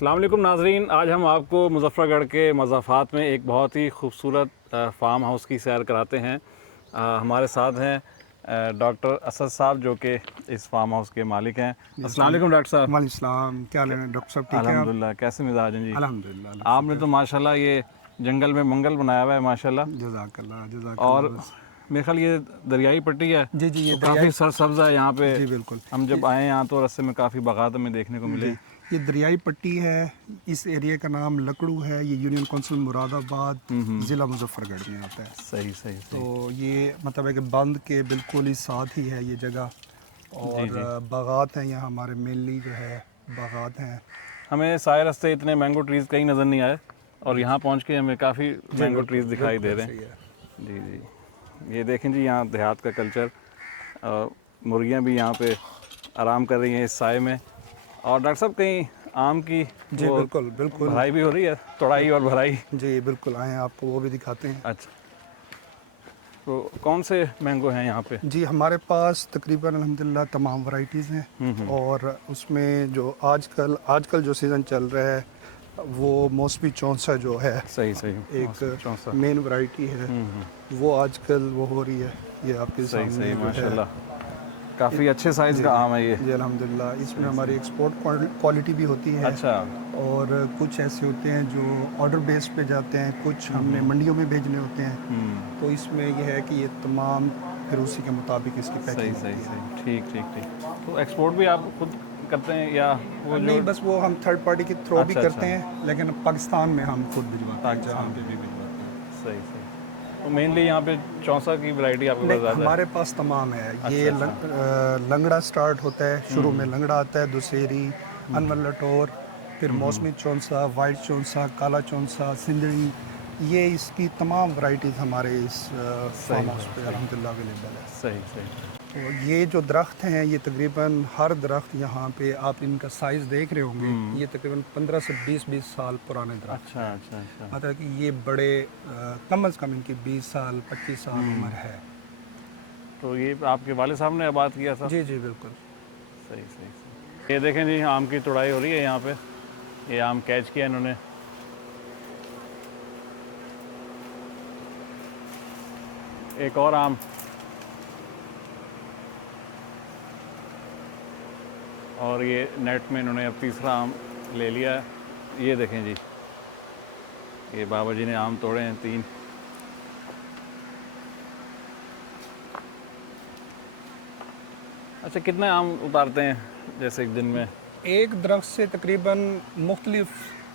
अस्सलाम वालेकुम नाज़रीन, आज हम आपको मुज़फ़्फ़रगढ़ के मज़ाफ़ात में एक बहुत ही खूबसूरत फ़ार्म हाउस की सैर कराते हैं। हमारे साथ हैं डॉक्टर असद साहब जो कि इस फार्म हाउस के मालिक हैं। अस्सलाम वालेकुम डॉक्टर साहब। वालेकुम सलाम, क्या हाल है डॉक्टर साहब, ठीक है आप? अल्हम्दुलिल्लाह, कैसे मिजाज हैं जी? अल्हम्दुलिल्लाह, अल्लाह आपने तो माशाल्लाह ये जंगल में मंगल बनाया हुआ है माशाल्लाह। जज़ाकल्लाह और जज़ाकल्लाह। मेरे ख्याल ये दरियाई पट्टी है, जी जी, ये तो काफ़ी सरसब्ज़ है यहाँ पे। जी बिल्कुल। हम जब आए यहाँ तो रास्ते में काफ़ी बागात हमें देखने को मिले। जी, ये दरियाई पट्टी है। इस एरिया का नाम लकड़ू है। ये यूनियन काउंसिल मुरादाबाद ज़िला मुजफ्फरगढ़ में आता है। सही सही सही। तो ये मतलब है कि बंद के बिल्कुल ही साथ ही है ये जगह। जी और जी। बागात हैं यहाँ, हमारे मेनली जो है बागात हैं। हमें सारे रास्ते इतने मैंगो ट्रीज़ कहीं नज़र नहीं आए और यहाँ पहुँच के हमें काफ़ी जी मैंगो बिल्कुल ट्रीज़ दिखाई दे बिल्कुल रहे सही है। हैं। जी जी, ये देखें जी, यहाँ देहात का कल्चर। मुर्गियाँ भी यहाँ पे आराम कर रही हैं इस साए में। और डॉक्टर साहब, कहीं आम की जी वो बिल्कुल बिल्कुल। भराई भी हो रही है, तोड़ाई और भराई? जी बिल्कुल, आएँ आपको वो भी दिखाते हैं। अच्छा, तो कौन से मैंगो हैं यहाँ पे? जी, हमारे पास तकरीबन अल्हम्दुलिल्लाह तमाम वैरायटीज़ हैं। और उसमें जो आजकल आजकल जो सीज़न चल रहा है वो मौसमी चौंसा जो है, सही सही। एक चौंसा। मेन वैरायटी है। वो आजकल वो हो रही है। ये आपके सही सामने सही जो है। माशाल्लाह, काफ़ी अच्छे साइज़ जी का जी आम है ये। जी, अल्हम्दुलिल्लाह। इसमें सही हमारी सही। एक्सपोर्ट क्वालिटी भी होती है। अच्छा। और कुछ ऐसे होते हैं जो ऑर्डर बेस पे जाते हैं, कुछ हमने मंडियों में भेजने होते हैं। तो इसमें यह है कि ये तमाम फिर उसी के मुताबिक इसकी सही पैकिंग सही होती है। सही, ठीक ठीक ठीक। तो एक्सपोर्ट भी आप खुद करते हैं या वो जो? नहीं, बस वो हम थर्ड पार्टी के थ्रू भी अच्छा करते अच्छा, हैं, लेकिन पाकिस्तान में हम खुद भिजवाते हैं, जहाँ पाकिस्तान पे में। भी भिजवाते हैं। सही सही। तो मेनली यहाँ पे चौंसा की वैरायटी आपके पास नहीं, ज़्यादा है? हमारे पास तमाम है। अच्छा ये अच्छा। लंगड़ा स्टार्ट होता है, शुरू में लंगड़ा आता है, दुसेरी, अनवर लटोर, फिर मौसमी चौंसा, वाइट चौंसा, काला चौंसा, सिंदड़ी। ये इसकी तमाम वैरायटीज़ हमारे इस सही फार्म हाउस सही पे सही अल्हम्दुलिल्लाह अवेलेबल है। सही सही। तो ये जो दरख्त हैं, ये तकरीबन हर दरख्त यहाँ पे आप इनका साइज़ देख रहे होंगे, ये तकरीबन 15 से 20 साल पुराने दरख्त अच्छा हैं। अच्छा अच्छा। मतलब कि ये बड़े कम अज़ कम इनकी 20 साल 25 साल उम्र है। तो ये आपके वाले साहब ने बात किया था? जी जी बिल्कुल। सही सही सही। ये देखें जी, आम की तुड़ाई हो रही है यहाँ पे। ये आम कैच किया इन्होंने। एक और आम। और ये नेट में इन्होंने अब तीसरा आम ले लिया है। ये देखें जी, ये बाबा जी ने आम तोड़े हैं 3। अच्छा, कितने आम उतारते हैं जैसे एक दिन में? एक दरख्त से तकरीबन मुख्तलिफ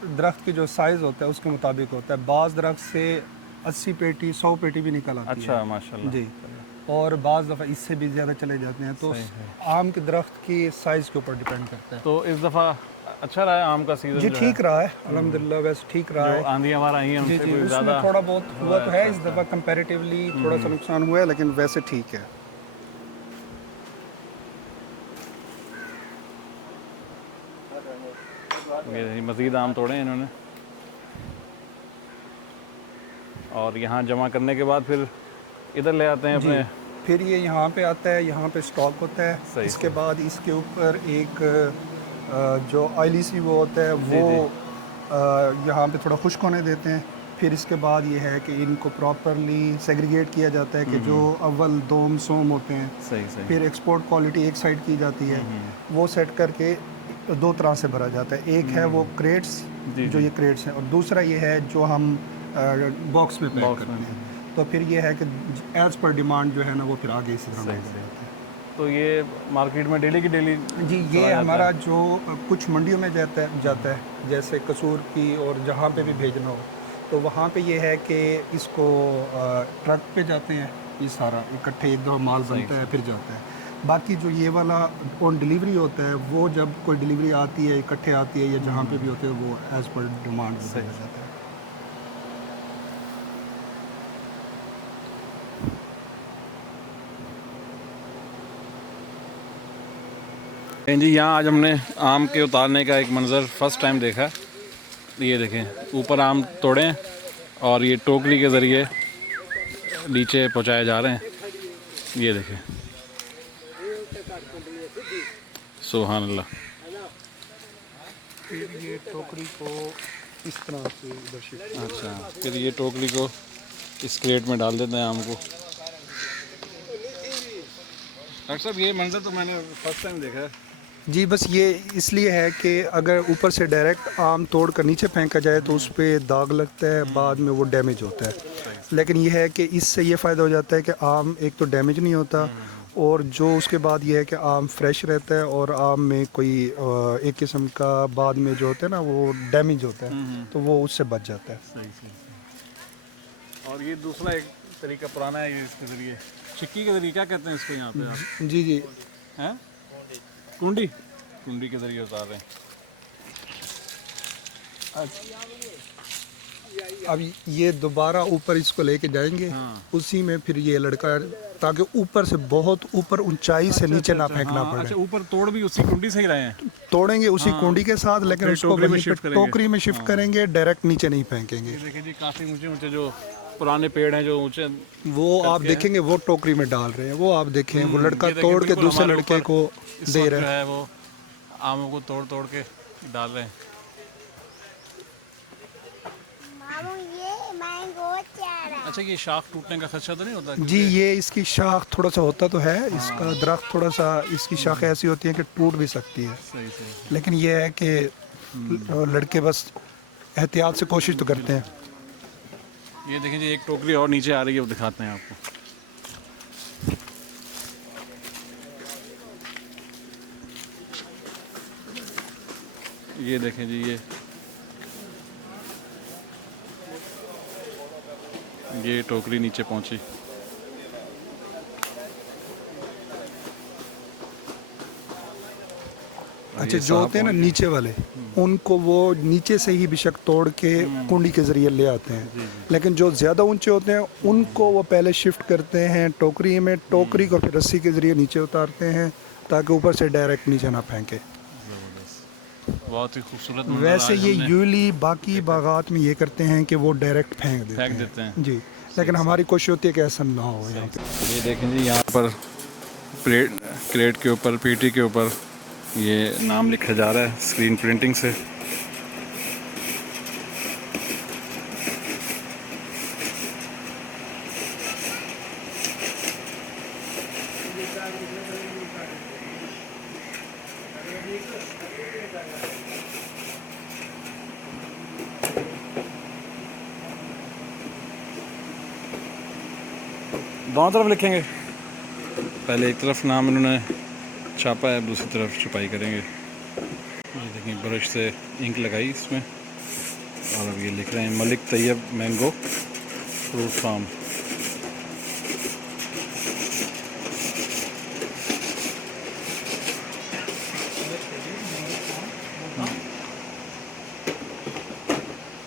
दरख्त की जो साइज़ होता है उसके मुताबिक होता है। बाज़ दरख्त से 80 पेटी 100 पेटी भी निकल आती है। अच्छा माशाल्लाह। जी। और बाज़ दफ़ा इससे भी ज़्यादा चले जाते हैं। तो सही है। आम के दरख्त की साइज़ के ऊपर डिपेंड करता है। तो इस दफ़ा अच्छा रहा है आम का सीज़न जी जो है? ठीक रहा है अल्हम्दुलिल्लाह, वैसे ठीक रहा जो है। आंधी हमारा आई है जी उनसे जी, कोई उसमें ज़्यादा थोड़ा बहुत हुआ तो है। अच्छा इस अच्छा। दफ़ा कंपैरेटिवली थोड़ा सा नुकसान हुआ है, लेकिन वैसे ठीक है। ये मज़ीद आम तोड़े हैं इन्होंने और यहाँ जमा करने के बाद फिर इधर ले आते हैं जी, अपने। फिर ये यहाँ पे आता है, यहाँ पे स्टॉक होता है। सही इसके सही। बाद इसके ऊपर एक जो ऑयली सी वो होता है जी वो जी। यहाँ पे थोड़ा खुश्क होने देते हैं। फिर इसके बाद ये है कि इनको प्रॉपरली सेग्रीगेट किया जाता है कि जो अव्वल दोम सोम होते हैं। सही सही। फिर एक्सपोर्ट क्वालिटी एक साइड की जाती है, वो सेट करके दो तरह से भरा जाता है। एक है वो क्रेट्स, जी जो जी। ये क्रेट्स हैं, और दूसरा ये है जो हम बॉक्स में पैक बॉक्स में। करते हैं। तो फिर ये है कि एज़ पर डिमांड जो है ना वो फिर आगे इसी तरह सही भेजा सही। जाता है। तो ये मार्केट में डेली की डेली जी, चला ये जाता हमारा है? जो कुछ मंडियों में जाता है, जैसे कसूर की, और जहाँ पे भी भेजना हो तो वहाँ पे ये है कि इसको ट्रक पे जाते हैं। ये सारा इकट्ठे एक दो माल सही बनता है सही। फिर जाता है। बाकी जो ये वाला ऑन डिलीवरी होता है, वो जब कोई डिलीवरी आती है, इकट्ठे आती है या जहाँ पे भी होते हैं, वो एज़ पर डिमांड सही भेजा जाता है। जी, यहाँ आज हमने आम के उतारने का एक मंज़र फ़र्स्ट टाइम देखा। ये देखें, ऊपर आम तोड़े हैं और ये टोकरी के ज़रिए नीचे पहुँचाए जा रहे हैं। ये देखें, सुभान अल्लाह। फिर ये टोकरी को इस तरह से इधर शिफ्ट। अच्छा, फिर ये टोकरी को इस क्रेट में डाल देते हैं आम को। डॉक्टर साहब ये मंजर तो मैंने फर्स्ट टाइम देखा है। जी, बस ये इसलिए है कि अगर ऊपर से डायरेक्ट आम तोड़ कर नीचे फेंका जाए तो उस पर दाग लगता है, बाद में वो डैमेज होता है। लेकिन ये है कि इससे ये फ़ायदा हो जाता है कि आम एक तो डैमेज नहीं होता, और जो उसके बाद ये है कि आम फ्रेश रहता है, और आम में कोई एक किस्म का बाद में जो होता है ना वो डैमेज होता है, तो वो उससे बच जाता है। सही सही। और ये दूसरा एक तरीका पुराना है, ये इसके ज़रिए चिक्की के ज़रिए, क्या कहते हैं इसको यहाँ पे आप? जी जी। हैं? कुंडी, कुंडी के ज़रिए उतार रहे हैं। अब ये दोबारा ऊपर इसको लेके जाएंगे, हाँ। उसी में फिर ये लड़का, ताकि ऊपर से बहुत ऊपर ऊंचाई से नीचे ना फेंकना हाँ, पड़े। अच्छा, ऊपर तोड़ भी उसी कुंडी से ही रहे हैं। तोड़ेंगे उसी हाँ। कुंडी के साथ, लेकिन फिर उसको टोकरी में वहीं पे शिफ्ट करेंगे। टोकरी में शिफ्ट करेंगे, डायरेक्ट नीचे नहीं फेंकेंगे। ये देखिए जी, काफ़ी ऊंचे ऊंचे जो पुराने पेड़ हैं जो ऊंचे, वो आप देखेंगे वो टोकरी में डाल रहे हैं, वो आप देखें वो लड़का ये देखिए तोड़ के बिल्कुल दूसरे हमारे लड़के ऊपर को इस दे वक्त रहा जो है। है वो आमों को तोड़ तोड़ के डाल रहे हैं। मामू ये मैंगो चारा। अच्छा, ये शाख टूटने का खदशा तो नहीं होता? जी, ये इसकी शाख थोड़ा सा होता तो है, इसका दरख्त थोड़ा सा, इसकी शाखें ऐसी होती हैं कि टूट भी सकती है, सही सही। लेकिन ये है कि लड़के बस एहतियात से कोशिश तो करते हैं। ये देखें जी, एक टोकरी और नीचे आ रही है, वो दिखाते हैं आपको। ये देखें जी, ये टोकरी नीचे पहुंची। अच्छा, जो होते हैं ना नीचे वाले, उनको वो नीचे से ही बेशक तोड़ के कुंडी के ज़रिए ले आते हैं, लेकिन जो ज़्यादा ऊंचे होते हैं उनको वो पहले शिफ्ट करते हैं टोकरी में, टोकरी को फिर रस्सी के ज़रिए नीचे उतारते हैं ताकि ऊपर से डायरेक्ट नीचे ना फेंके। बहुत ही खूबसूरत मंजर वैसे आज ये हमने यूली बाकी बागात में ये करते हैं कि वो डायरेक्ट फेंक देते हैं। जी, लेकिन हमारी कोशिश होती है कि ऐसा ना हो यहाँ पे। ये देखें जी, यहाँ पर क्रेट के ऊपर, पीटी के ऊपर ये नाम लिखा जा रहा है स्क्रीन प्रिंटिंग से। दोनों तरफ लिखेंगे, पहले एक तरफ नाम इन्होंने छापा है, दूसरी तरफ छपाई करेंगे। ये देखें, ब्रश से इंक लगाई इसमें, और अब ये लिख रहे हैं Malik Tayyab mango fruit farm.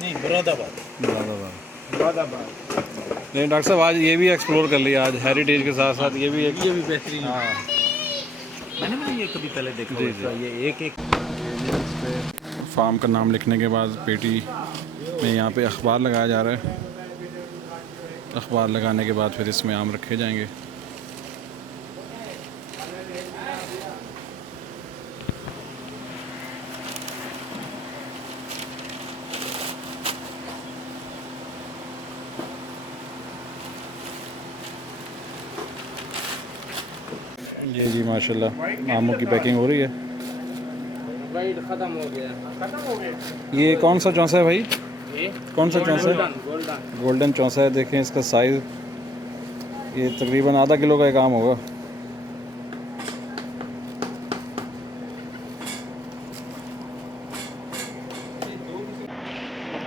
नहीं, मुरादाबाद। नहीं डॉक्टर साहब, आज ये भी एक्सप्लोर कर लिया, आज हेरिटेज के साथ साथ ये भी एक। ये भी बेहतरीन है। हाँ मैंने भी ये कभी पहले देखा जी, हुआ था। ये एक फार्म का नाम लिखने के बाद पेटी में यहाँ पे अखबार लगाया जा रहा है। अखबार लगाने के बाद फिर इसमें आम रखे जाएंगे। ये जी माशाल्लाह आमों की पैकिंग हो रही है। खत्म हो गया। ये कौन सा चौंसा है भाई? कौन सा चौंसा है? गोल्डन चौंसा है। देखें इसका साइज़, ये तकरीबन आधा किलो का एक आम होगा।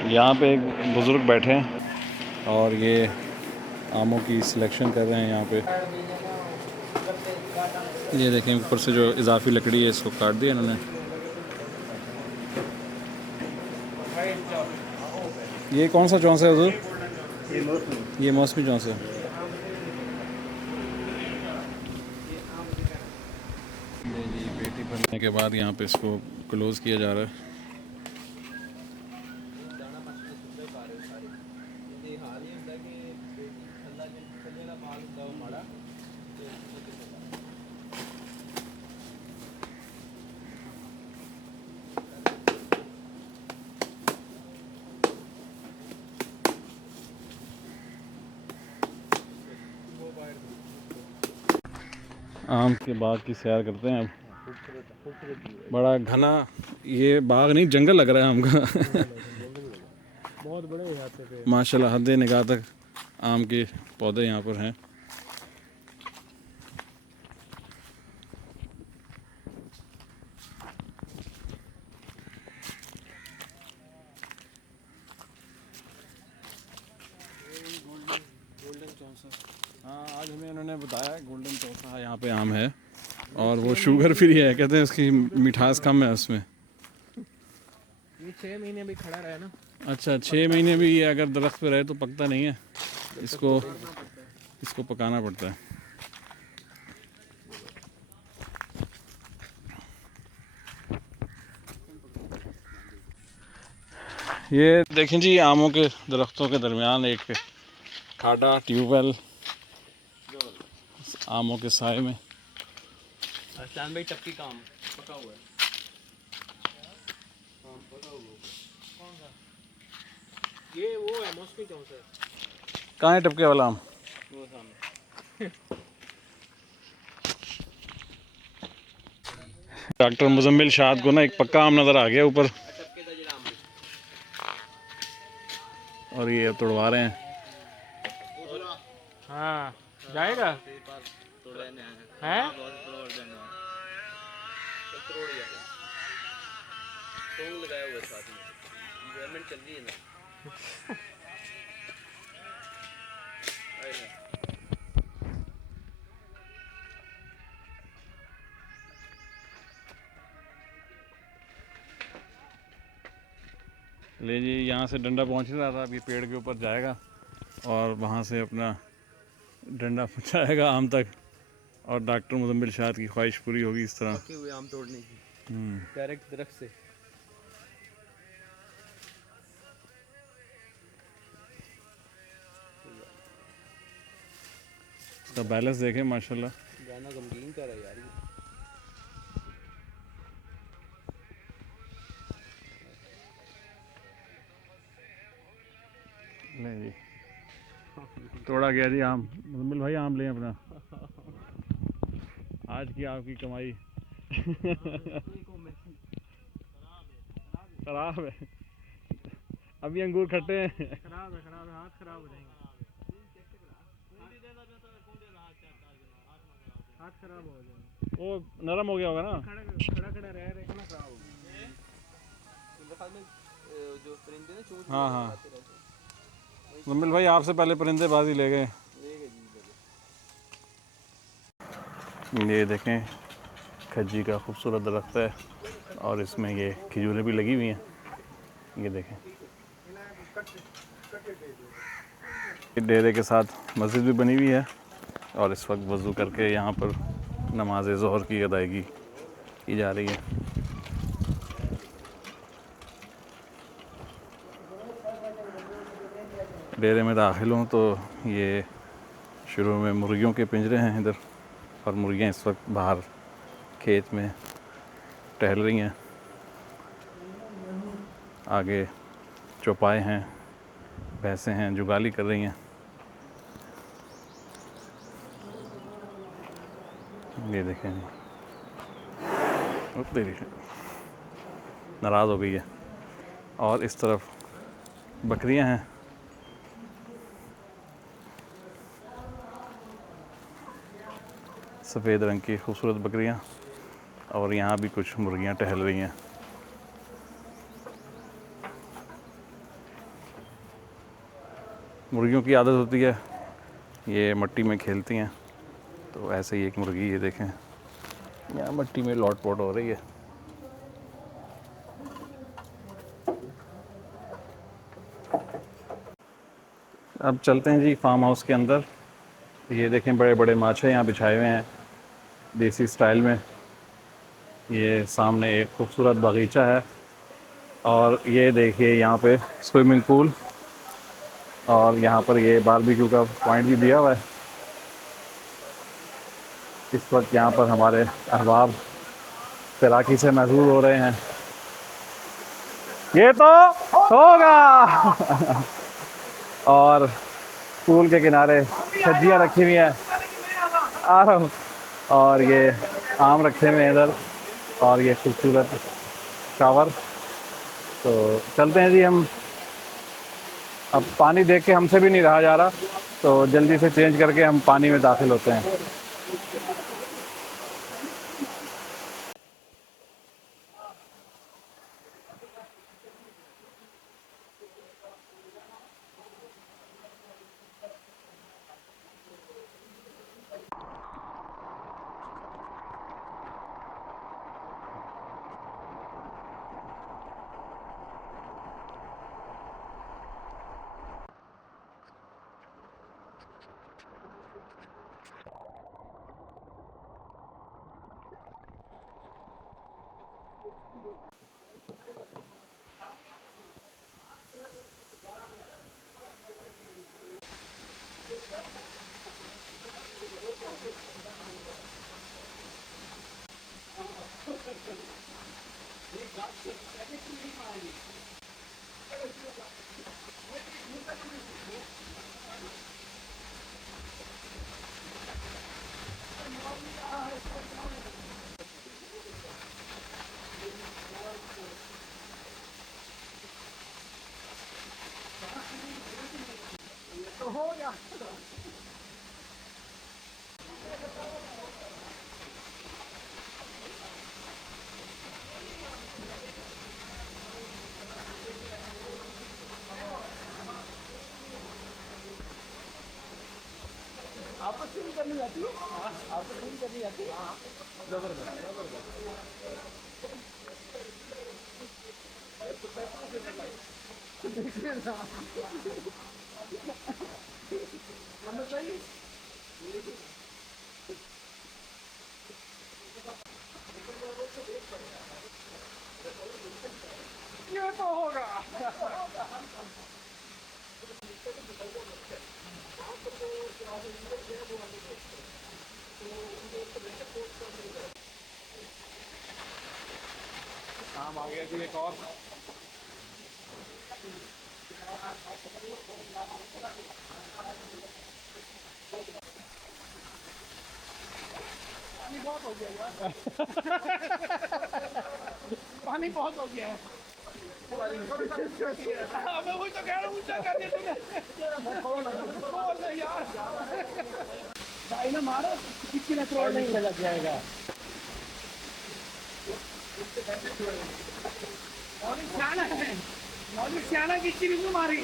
यहाँ पे एक बुज़ुर्ग बैठे हैं और ये आमों की सिलेक्शन कर रहे हैं यहाँ पे। ये देखें ऊपर से जो इजाफी लकड़ी है इसको काट दिया इन्होंने। ये कौन सा चौंसा है हुज़ूर? ये मौसमी चौंसा है। ये जी पेटी भरने के बाद यहाँ पे इसको क्लोज़ किया जा रहा है। आम के बाग की सैर करते हैं अब। बड़ा घना ये बाग नहीं जंगल लग रहा है आम का। बहुत बड़े यहाँ पे माशाल्लाह हद निगाह तक आम के पौधे यहाँ पर हैं। हाँ आज हमें उन्होंने बताया गोल्डन चौसा यहाँ पे आम है और वो शुगर फ्री है, कहते हैं उसकी मिठास कम है उसमें। ये 6 महीने भी खड़ा रहा है ना। अच्छा 6 महीने भी ये अगर दरख्त पे रहे तो पकता नहीं है, इसको पकाना पड़ता है। ये देखें जी आमों के दरख्तों के दरमियान एक खाड़ा ट्यूबवेल आमों के साए में। अरसान भाई टपकी काम पका हुआ है। ये वो है मौसमी चौसा है। कहाँ है टपके वाला आम? वो सामने। डॉक्टर मुजम्मिल शाद को ना एक पक्का आम नज़र आ गया ऊपर, टपके का जिला आम भी। और ये अब तोड़वा रहे हैं। हाँ जाएगा हैं? लगाया हुआ साथ में गवर्नमेंट चल रही है ना। ले जी यहाँ से डंडा पहुँच रहा था, अब ये पेड़ के ऊपर जाएगा और वहाँ से अपना डंडा पहुँचाएगा आम तक और डॉक्टर मुजम्मिल शाद की ख्वाहिश पूरी होगी इस तरह। पके हुए आम तोड़ने की डायरेक्ट दरख्त से। इसका बैलेंस देखें माशाल्लाह। गाना गमगीन कर रहा है यार ये। ले जी तोड़ा गया जी आम। मुजम्मिल भाई आम लें अपना, आज की आपकी कमाई। खराब है अभी अंगूर खट्टे हैं। खराब है हाथ खराब हो जाएंगे। हाथ खराब हो जाएंगे। वो नरम हो गया होगा ना। खड़ा रह रहे ना खराब हो गया। जो परिंदे ना चोंच हाँ हाँ मुजम्मिल भाई आपसे पहले परिंदेबाजी ले गए। ये देखें खज्जी का खूबसूरत दरख्त है और इसमें ये खजूरें भी लगी हुई हैं। ये देखें डेरे के साथ मस्जिद भी बनी हुई है और इस वक्त वज़ू करके यहाँ पर नमाज ज़ोहर की अदायगी की जा रही है। डेरे में दाखिल हूँ तो ये शुरू में मुर्गियों के पिंजरे हैं इधर और मुर्गियाँ इस वक्त बाहर खेत में टहल रही हैं। आगे चौपाए हैं, भैंसें हैं, जुगाली कर रही हैं। ये देखें तेरी नाराज़ हो गई है। और इस तरफ बकरियां हैं। सफ़ेद रंग की खूबसूरत बकरियां और यहाँ भी कुछ मुर्गियां टहल रही हैं। मुर्गियों की आदत होती है ये मट्टी में खेलती हैं, तो ऐसे ही एक मुर्गी ये देखें यहाँ मट्टी में लौट पोट हो रही है। अब चलते हैं जी फार्म हाउस के अंदर। ये देखें बड़े बड़े माछे यहाँ बिछाए हुए हैं देसी स्टाइल में। ये सामने एक खूबसूरत बगीचा है और ये देखिए यहाँ पे स्विमिंग पूल और यहाँ पर ये बारबेक्यू का पॉइंट भी दिया हुआ है। इस वक्त यहाँ पर हमारे अहबाब तैराकी से महसूस हो रहे हैं। ये तो होगा और पूल के किनारे सब्जियाँ रखी हुई हैं। आ रहा हूँ। और ये आम रखे हुए हैं इधर, और ये खूबसूरत शावर। तो चलते हैं जी हम। अब पानी देख के हमसे भी नहीं रहा जा रहा, तो जल्दी से चेंज करके हम पानी में दाखिल होते हैं। काम आ गया जी एक और। पानी बहुत हो गया है। मैं वही तो कह रहा हूँ, ऊंचा कर दिया तुमने यार। भाई ना मारो, किसी ने करोड़ नहीं लग जाएगा। मौली सियाना है, मौली सियाना किसी ने क्यों मारी?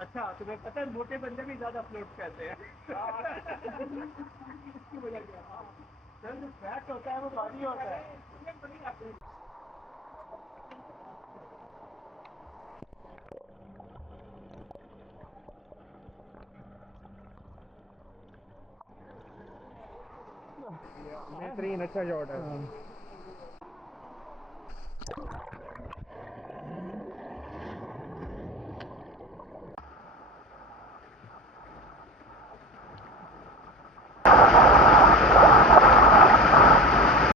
अच्छा, तुम्हें पता है मोटे बंदे भी ज्यादा फ्लोट कहते हैं। इसकी वजह क्या है? सर, जो फैट होता है वो भारी होता है। बेहतरीन, अच्छा शॉट है।